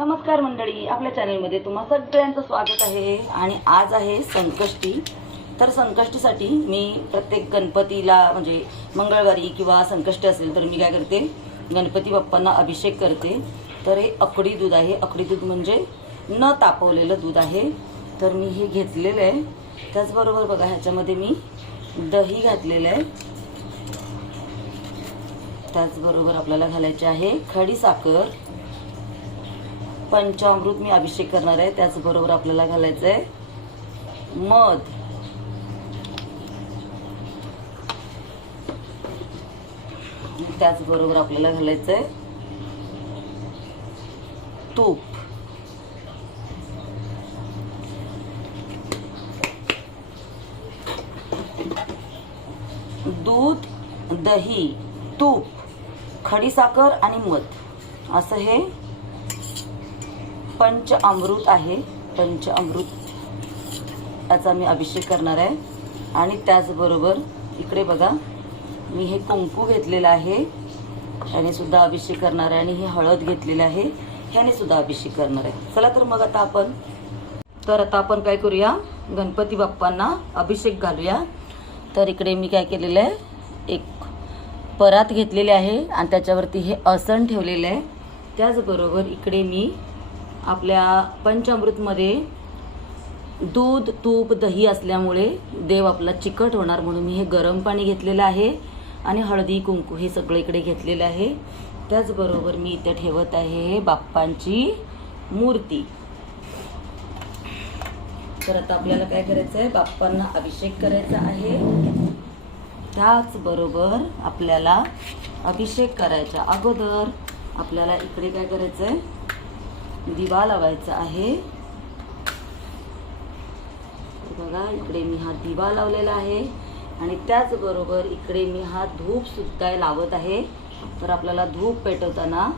नमस्कार मंडळी, आपल्या चॅनलमध्ये तुम्हा सगळ्यांचं स्वागत आहे। आणि आज आहे संकष्टी। तर संकष्टीसाठी मी प्रत्येक गणपतीला म्हणजे मंगळवारी किंवा संकष्टी असेल तर मी काय करते, गणपती बाप्पांना अभिषेक करते। तर हे अकडी दूध आहे, अकडी दूध म्हणजे न तापवलेलं दूध आहे। तर मी हे घेतलेलं आहे। त्याचबरोबर बघा ह्याच्यामध्ये मी दही घातलेलं आहे। त्याचबरोबर आपल्याला घालायचे आहे खडी साखर, पंचामृत मी अभिषेक करणार आहे। त्याचबरोबर आपल्याला घालायचं आहे मध, त्याचबरोबर आपल्याला घालायचं आहे तूप। दूध, दही, तूप, खडी साखर आणि मध असं हे पंचामृत आहे। पंचामृत याचा मी अभिषेक करणार आहे। आणि त्याचबरोबर इकडे बघा मी हे कुंकू घेतलेलं आहे, याने सुद्धा अभिषेक करणार आहे। आणि हे हळद घेतलेली आहे, ह्याने सुद्धा अभिषेक करणार आहे। चला तर मग आता आपण काय करूया, गणपती बाप्पांना अभिषेक घालूया। तर इकडे मी काय केलेलं आहे, एक परात घेतलेली आहे आणि त्याच्यावरती हे आसन ठेवलेलं आहे। त्याचबरोबर इकडे मी आपल्या पंचामृतमध्ये दूध, तूप, दही असल्यामुळे देव आपला चिकट होणार म्हणून मी हे गरम पाणी घेतलेलं आहे आणि हळदी, कुंकू हे सगळं इकडे घेतलेलं आहे। त्याचबरोबर मी इथे ठेवत आहे बाप्पांची मूर्ती। तर आता आपल्याला काय करायचं आहे, बाप्पांना अभिषेक करायचा आहे। त्याचबरोबर आपल्याला अभिषेक करायच्या अगोदर आपल्याला इकडे काय करायचं आहे, दिवा लावायचा आहे। बघा इकडे मी हा दिवा लावलेला आहे आणि त्याचबरोबर इकडे मी हा धूप सुद्धा लावत आहे। तर आपल्याला धूप पेटवताना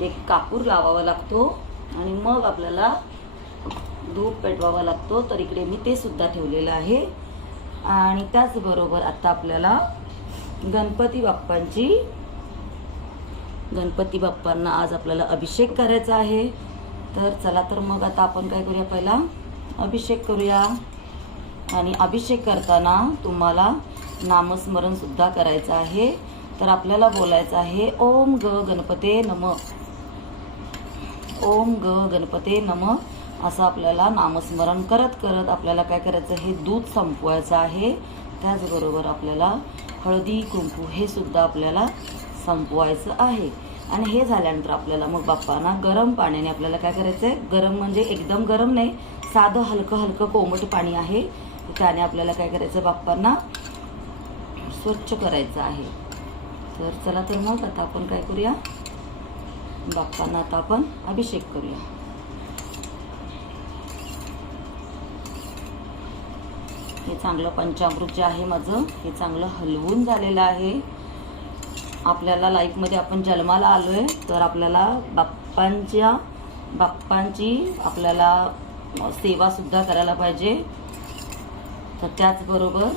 एक कापूर लावावा लागतो आणि मग आपल्याला धूप पेटवावा लागतो। तर इकडे मी ते सुद्धा ठेवलेलं आहे। आणि त्याचबरोबर आता आपल्याला गणपती बाप्पांना आज आपल्याला अभिषेक करायचा आहे। तर चला तर मग आता आपण काय करूया, पहिला अभिषेक करूया। आणि अभिषेक करताना तुम्हाला नामस्मरण सुद्धा करायचं आहे। तर आपल्याला बोलायचं आहे ओम ग गणपते नमः, ओम ग गणपते नमः असं आपल्याला नामस्मरण करत करत आपल्याला काय करायचं, हे दूध संपवायचं आहे। त्याचबरोबर आपल्याला हळदी, कुंकू हे सुद्धा आपल्याला संपवायचं आहे। आणि हे झाल्यानंतर आपल्याला मग बाप्पांना गरम पाण्याने आपल्याला काय करायचं आहे, गरम म्हणजे एकदम गरम नाही, साधं हलकं हलकं कोमट पाणी आहे, त्याने आपल्याला काय करायचं, बाप्पांना स्वच्छ करायचं आहे। तर चला तर मग आता आपण काय करूया, बाप्पांना आता आपण अभिषेक करूया। हे चांगलं पंचामृत जे आहे माझं, हे चांगलं हलवून झालेलं आहे। आपल्याला लाईफमध्ये आपण जन्माला आलोय तर आपल्याला बाप्पांची आपल्याला सेवा सुद्धा करायला पाहिजे। तर त्याचबरोबर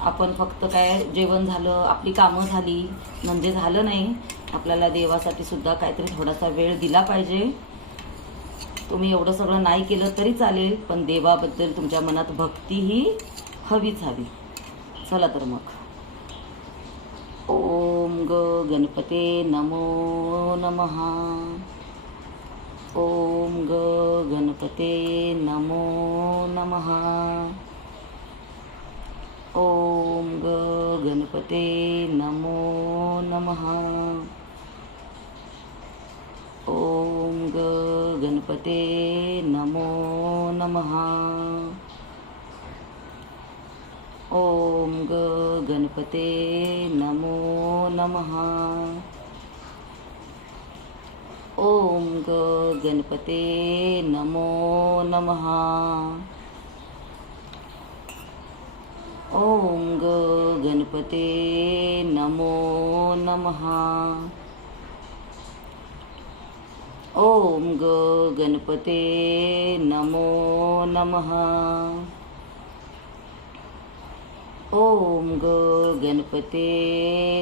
आपण फक्त काय जेवण झालं, आपली कामं झाली म्हणजे झालं नाही, आपल्याला देवासाठी सुद्धा काहीतरी थोडासा वेळ दिला पाहिजे। तुम्ही एवढं सगळं नाही केलं तरी चालेल, पण देवाबद्दल तुमच्या मनात भक्ती ही हवीच हवी। चला तर मग ओम ग गणपते नमो नमः, ओम ग गणपते नमो नमः, ओम ग गणपते नमो नमः, ओम ग गणपते नमो नमः, ओम ग गणपते नमो नमः, ओम ग गणपते नमो नमः, ओम ग गणपते नमो नमः, ओम ग गणपते नमो नमः, ओम ग गणपते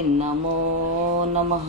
नमो नमः,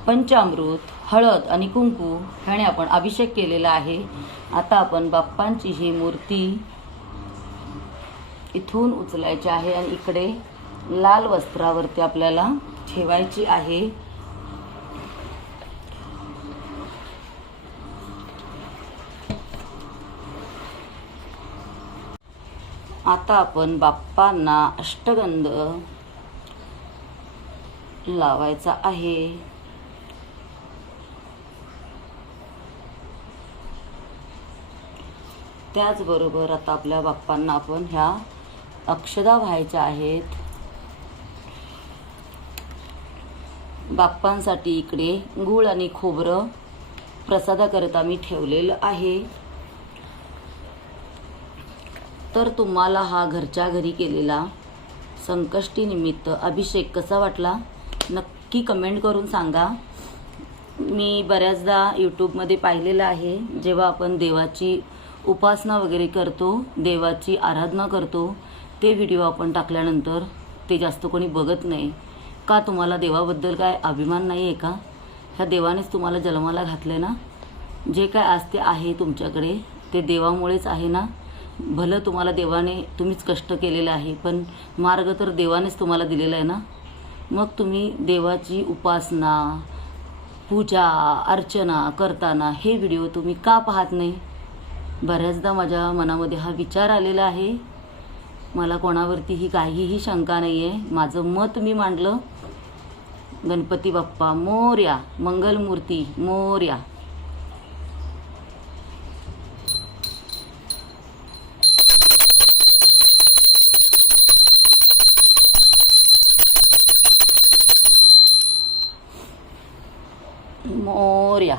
पंचामृत, हळद आणि कुंकू ह्याने आपण अभिषेक केलेला आहे. आता आपण बाप्पांची ही मूर्ती इथून उचलायची आहे आणि इकडे लाल वस्त्रावरती आपल्याला ठेवायची आहे. आता आपण बाप्पांना अष्टगंध लावायचा आहे. त्याचबरोबर आता आपल्या बाप्पांना आपण ह्या अक्षदा व्हायच्या आहेत. बाप्पांसाठी इकडे गूळ आणि खोबरं प्रसादाकरता मी ठेवलेलं आहे. तर तुम्हाला हा घरच्या घरी केलेला संकष्टी निमित्त अभिषेक कसा वाटला नक्की कमेंट करून सांगा. मी बऱ्याचदा यूट्यूबमध्ये पाहिलेलं आहे, जेव्हा आपण देवाची उपासना वगैरे करतो, देवाची आराधना करतो, ते व्हिडिओ आपण टाकल्यानंतर ते जास्त कोणी बघत नाही. का तुम्हाला देवाबद्दल काय अभिमान नाही आहे का? ह्या देवानेच तुम्हाला जन्माला घातले ना. जे काय आज ते आहे तुमच्याकडे ते देवामुळेच आहे ना. भलं तुम्हाला देवाने तुम्हीच कष्ट केलेले आहे, पण मार्ग तर देवानेच तुम्हाला दिलेला आहे ना. मग तुम्ही देवाची उपासना, पूजा, अर्चना करताना हे व्हिडिओ तुम्ही का पाहत नाही? बऱ्याचदा माझ्या मनामध्ये हा विचार आलेला आहे. मला कोणावरतीही काहीही शंका नाही आहे. माझं मत मी मांडलं. गणपती बाप्पा मोरया, मंगलमूर्ती मोरया. मोरया.